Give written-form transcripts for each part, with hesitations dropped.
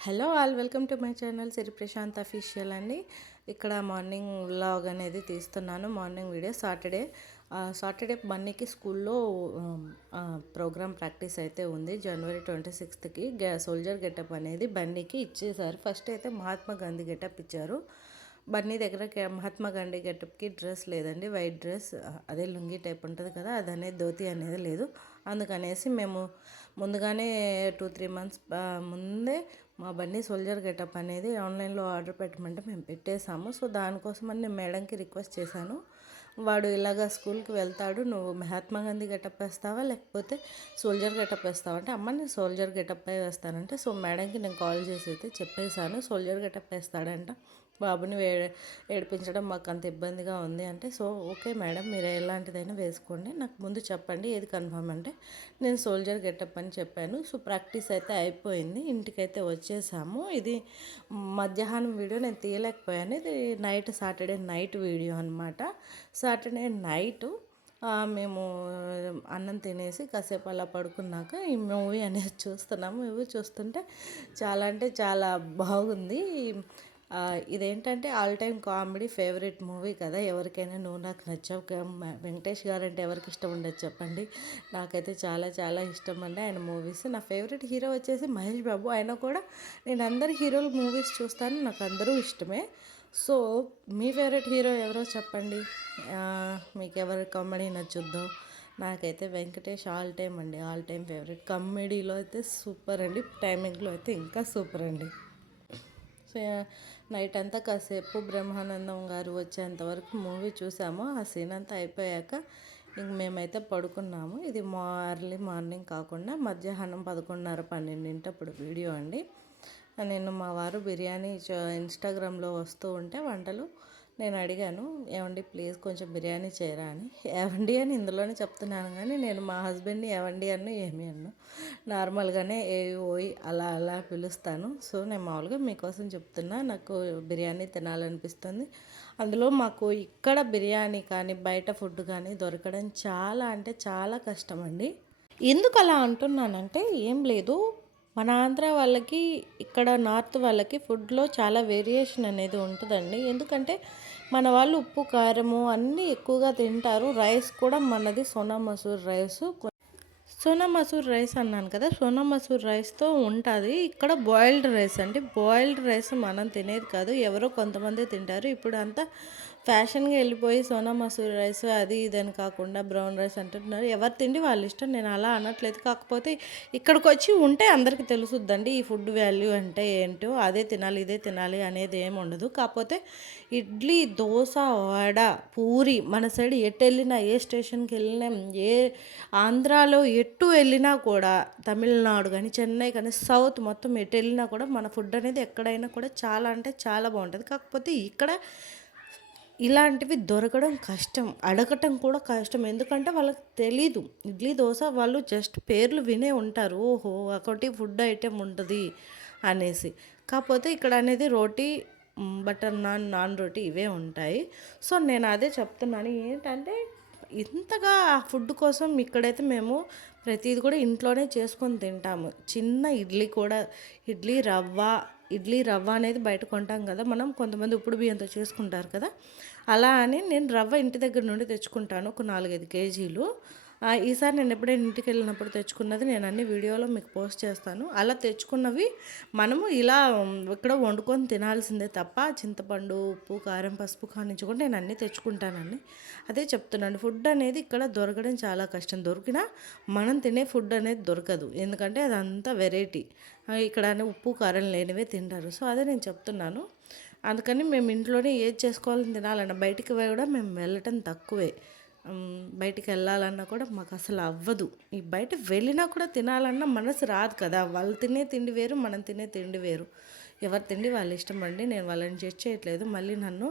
Hello all welcome to my channel Siri Prashanth official అండి. ఇక్కడ morning vlog అనేది తీస్తున్నాను. మార్నింగ్ వీడియో సాటర్డే బన్నీకి స్కూల్లో ప్రోగ్రామ్ ప్రాక్టీస్ అయితే ఉంది. జనవరి 26కి సోల్జర్ గెటప్ అనేది బన్నీకి ఇచ్చేసారు. ఫస్ట్ అయితే మహాత్మా గాంధీ గెటప్ ఇచ్చారు. బన్నీ దగ్గర మహాత్మా గాంధీ గెటప్కి డ్రెస్ లేదండి, వైట్ డ్రెస్, అదే లుంగీ టైప్ ఉంటుంది కదా, అది అనేది ధోతి అనేది లేదు. అందుకనేసి మేము ముందుగానే 2-3 మంత్స్ ముందే మా బన్నీ సోల్జర్ గెటప్ అనేది ఆన్లైన్లో ఆర్డర్ పెట్టమంటే మేము పెట్టేశాము. సో దానికోసమని నేను మేడంకి రిక్వెస్ట్ చేశాను. వాడు ఇలాగ స్కూల్కి వెళ్తాడు, నువ్వు మహాత్మా గాంధీ గెటప్ వేస్తావా లేకపోతే సోల్జర్ గెటప్ వేస్తావా అంటే, అమ్మ నేను సోల్జర్ గెటప్ వేస్తానంటే, సో మేడంకి నేను కాల్ చేసి అయితే చెప్పేశాను సోల్జర్ గెటప్ వేస్తాడంట. బాబుని ఏడిపించడం మాకు అంత ఇబ్బందిగా ఉంది అంటే, సో ఓకే మేడం మీరు ఎలాంటిదైనా వేసుకోండి, నాకు ముందు చెప్పండి ఏది కన్ఫర్మ్ అంటే నేను సోల్జర్ గెటప్ అని చెప్పాను. సో ప్రాక్టీస్ అయితే అయిపోయింది, ఇంటికైతే వచ్చేసాము. ఇది మధ్యాహ్నం వీడియో నేను తీయలేకపోయాను, ఇది సాటర్డే నైట్ వీడియో అనమాట. సాటర్డే నైటు మేము అన్నం తినేసి కాసేపు అలా పడుకున్నాక ఈ మూవీ అనేది చూస్తున్నాము. మూవీ చూస్తుంటే చాలా అంటే చాలా బాగుంది. ఇదేంటంటే all time comedy favourite movie కదా ఎవరికైనా. నువ్వు నాకు నచ్చావు. వెంకటేష్ గారు అంటే ఎవరికి ఇష్టం ఉండదు చెప్పండి. నాకైతే చాలా చాలా ఇష్టం అండి ఆయన మూవీస్. నా ఫేవరెట్ హీరో వచ్చేసి మహేష్ బాబు. ఆయన కూడా నేను అందరి హీరోల మూవీస్ చూస్తాను, నాకు అందరూ ఇష్టమే. సో మీ ఫేవరెట్ హీరో ఎవరో చెప్పండి, మీకు ఎవరి కామెడీ నచ్చుద్దో. నాకైతే వెంకటేష్ ఆల్ టైమ్ అండి, ఆల్ టైమ్ ఫేవరెట్. కామెడీలో అయితే సూపర్ అండి, టైమింగ్లో అయితే ఇంకా సూపర్ అండి. సో నైట్ అంతా కాసేపు బ్రహ్మానందం గారు వచ్చేంతవరకు మూవీ చూసాము. ఆ సీన్ అంతా అయిపోయాక ఇంక మేమైతే పడుకున్నాము. ఇది ఎర్లీ మార్నింగ్ కాకుండా మధ్యాహ్నం 11:30-12 అప్పుడు వీడియో అండి. నేను మా వారు బిర్యానీ ఇన్స్టాగ్రామ్లో వస్తూ ఉంటే వంటలు నేను అడిగాను, ఏవండి ప్లీజ్ కొంచెం బిర్యానీ చేయరా అని. ఏవండి అని ఇందులోనే చెప్తున్నాను, కానీ నేను మా హస్బెండ్ని ఏవండి అన్ను ఏమి అన్ను, నార్మల్గానే ఏ ఓయి అలా అలా పిలుస్తాను. సో నేను మామూలుగా మీకోసం చెప్తున్నా, నాకు బిర్యానీ తినాలనిపిస్తుంది. అందులో మాకు ఇక్కడ బిర్యానీ కానీ బయట ఫుడ్ కానీ దొరకడం చాలా అంటే చాలా కష్టం అండి. ఎందుకు అలా అంటున్నానంటే ఏం లేదు, మన ఆంధ్ర వాళ్ళకి ఇక్కడ నార్త్ వాళ్ళకి ఫుడ్లో చాలా వేరియేషన్ అనేది ఉంటుందండి. ఎందుకంటే మన వాళ్ళు ఉప్పు కారము అన్నీ ఎక్కువగా తింటారు. రైస్ కూడా మనది సోనా మసూర్ రైస్. సోనా మసూర్ రైస్ అన్నాను కదా, సోనా మసూర్ రైస్తో ఉంటుంది. ఇక్కడ బాయిల్డ్ రైస్ అండి, బాయిల్డ్ రైస్ మనం తినేది కాదు, ఎవరో కొంతమంది తింటారు. ఇప్పుడు అంతా ఫ్యాషన్గా వెళ్ళిపోయి సోనా మసూర్ రైస్ అది ఇదని కాకుండా బ్రౌన్ రైస్ అంటున్నారు. ఎవరు తిండి వాళ్ళ ఇష్టం, నేను అలా అనట్లేదు. కాకపోతే ఇక్కడికి వచ్చి ఉంటే అందరికీ తెలుసుద్దండి ఈ ఫుడ్ వాల్యూ అంటే ఏంటో. అదే తినాలి ఇదే తినాలి అనేది ఏమి ఉండదు. కాకపోతే ఇడ్లీ, దోశ, వడ, పూరి మన సైడ్ ఎటు వెళ్ళినా, ఏ స్టేషన్కి వెళ్ళినా, ఏ ఆంధ్రాలో ఎటు వెళ్ళినా కూడా, తమిళనాడు కానీ చెన్నై కానీ సౌత్ మొత్తం ఎటు వెళ్ళినా కూడా మన ఫుడ్ అనేది ఎక్కడైనా కూడా చాలా అంటే చాలా బాగుంటుంది. కాకపోతే ఇక్కడ ఇలాంటివి దొరకడం కష్టం, అడగటం కూడా కష్టం. ఎందుకంటే వాళ్ళకి తెలీదు. ఇడ్లీ దోశ వాళ్ళు జస్ట్ పేర్లు వినే ఉంటారు, ఓహో ఒకటి ఫుడ్ ఐటెం ఉంటుంది అనేసి. కాకపోతే ఇక్కడ అనేది రోటీ, బటర్ నాన్, నాన్ రోటీ ఇవే ఉంటాయి. సో నేను అదే చెప్తున్నాను ఏంటంటే, ఇంతగా ఫుడ్ కోసం ఇక్కడైతే మేము ప్రతిది కూడా ఇంట్లోనే చేసుకొని తింటాము. చిన్న ఇడ్లీ కూడా, ఇడ్లీ రవ్వ అనేది బయట కొంటాం కదా మనం, కొంతమంది ఉప్పుడు బియ్యంతో చేసుకుంటారు కదా, అలా అని నేను రవ్వ ఇంటి దగ్గర నుండి తెచ్చుకుంటాను ఒక 4-5 కేజీలు. ఈసారి నేను ఎప్పుడైనా ఇంటికి వెళ్ళినప్పుడు తెచ్చుకున్నది నేను అన్ని వీడియోలో మీకు పోస్ట్ చేస్తాను. అలా తెచ్చుకున్నవి మనము ఇలా ఇక్కడ వండుకొని తినాల్సిందే తప్ప చింతపండు, ఉప్పు, కారం, పసుపు కానించుకుంటే నేను అన్నీ తెచ్చుకుంటానండి. అదే చెప్తున్నాను, ఫుడ్ అనేది ఇక్కడ దొరకడం చాలా కష్టం. దొరికినా మనం తినే ఫుడ్ అనేది దొరకదు, ఎందుకంటే అదంతా వెరైటీ. ఇక్కడ ఉప్పు కారం లేనివే తింటారు. సో అదే నేను చెప్తున్నాను. అందుకని మేము ఇంట్లోనే ఏది చేసుకోవాలని తినాలన్నా బయటికి కూడా మేము వెళ్ళటం తక్కువే. బయటికి వెళ్ళాలన్నా కూడా మాకు అసలు అవ్వదు. ఈ బయట వెళ్ళినా కూడా తినాలన్నా మనసు రాదు కదా. వాళ్ళు తినే తిండి వేరు, మనం తినే తిండి వేరు. ఎవరి తిండి వాళ్ళ ఇష్టం అండి, నేను వాళ్ళని జడ్జ్ చేయట్లేదు, మళ్ళీ నన్ను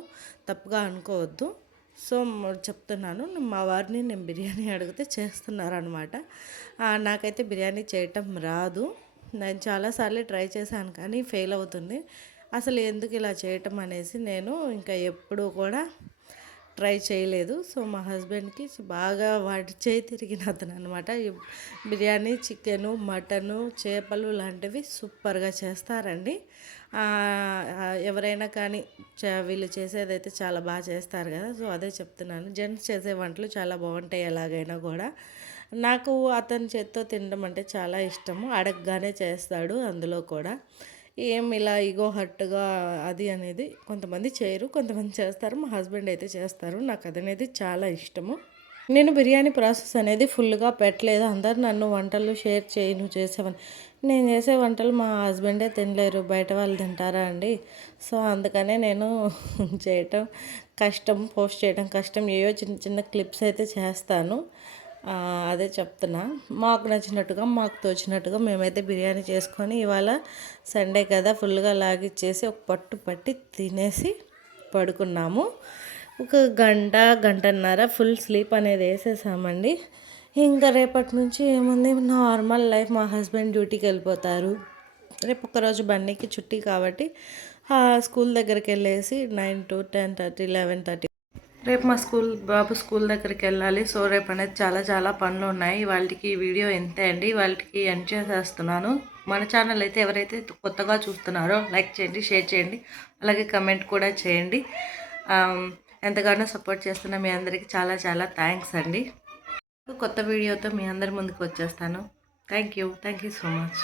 తప్పుగా అనుకోవద్దు. సో చెప్తున్నాను, మా వారిని నేను బిర్యానీ అడిగితే చేస్తున్నారనమాట. నాకైతే బిర్యానీ చేయటం రాదు. నేను చాలాసార్లు ట్రై చేశాను కానీ ఫెయిల్ అవుతుంది. అసలు ఎందుకు ఇలా చేయటం అనేసి నేను ఇంకా ఎప్పుడూ కూడా ట్రై చేయలేదు. సో మా హస్బెండ్కి బాగా వాడి చేయి తిరిగిన అతను అనమాట. ఈ బిర్యానీ, చికెను, మటను, చేపలు లాంటివి సూపర్గా చేస్తారండి. ఎవరైనా కానీ వీళ్ళు చేసేదైతే చాలా బాగా చేస్తారు కదా. సో అదే చెప్తున్నాను, జెంట్స్ చేసే వంటలు చాలా బాగుంటాయి ఎలాగైనా కూడా. నాకు అతని చేత్తో తినడం అంటే చాలా ఇష్టము. అడగగానే చేస్తాడు. అందులో కూడా ఏం ఇలా ఈగో హర్ట్గా అది అనేది కొంతమంది చేయరు, కొంతమంది చేస్తారు. మా హస్బెండ్ అయితే చేస్తారు. నాకు అదనేది చాలా ఇష్టము. నేను బిర్యానీ ప్రాసెస్ అనేది ఫుల్గా పెట్టలేదు. అందరు నన్ను వంటలు షేర్ చేయి, నువ్వు చేసేవని. నేను చేసే వంటలు మా హస్బెండే తినలేరు, బయట వాళ్ళు తింటారా అండి. సో అందుకనే నేను చేయటం కష్టం, పోస్ట్ చేయడం కష్టం. ఏవో చిన్న చిన్న క్లిప్స్ అయితే చేస్తాను. అదే చెప్తున్నా. మాకు నచ్చినట్టుగా, మాకు తోచినట్టుగా మేమైతే బిర్యానీ చేసుకొని ఇవాళ సండే కదా ఫుల్గా లాగిచ్చేసి ఒక పట్టు పట్టి తినేసి పడుకున్నాము. ఒక గంటన్నర ఫుల్ స్లీప్ అనేది వేసేసామండి. ఇంకా రేపటి నుంచి ఏముంది, నార్మల్ లైఫ్. మా హస్బెండ్ డ్యూటీకి వెళ్ళిపోతారు. రేపు ఒక్కరోజు బన్నీకి చుట్టి కాబట్టి స్కూల్ దగ్గరికి వెళ్ళేసి 9 to 10:30, 11:30. రేపు మా బాబు స్కూల్ దగ్గరికి వెళ్ళాలి. సో రేపు అనేది చాలా చాలా పనులు ఉన్నాయి. వాళ్ళకి వీడియో ఎంతే అండి, వాళ్ళకి ఎండ్ చేసేస్తున్నాను. మన ఛానల్ అయితే ఎవరైతే కొత్తగా చూస్తున్నారో లైక్ చేయండి, షేర్ చేయండి, అలాగే కమెంట్ కూడా చేయండి. ఎంతగానో సపోర్ట్ చేస్తున్న మీ అందరికీ చాలా చాలా థ్యాంక్స్ అండి. కొత్త వీడియోతో మీ అందరి ముందుకు వచ్చేస్తాను. Thank you so much.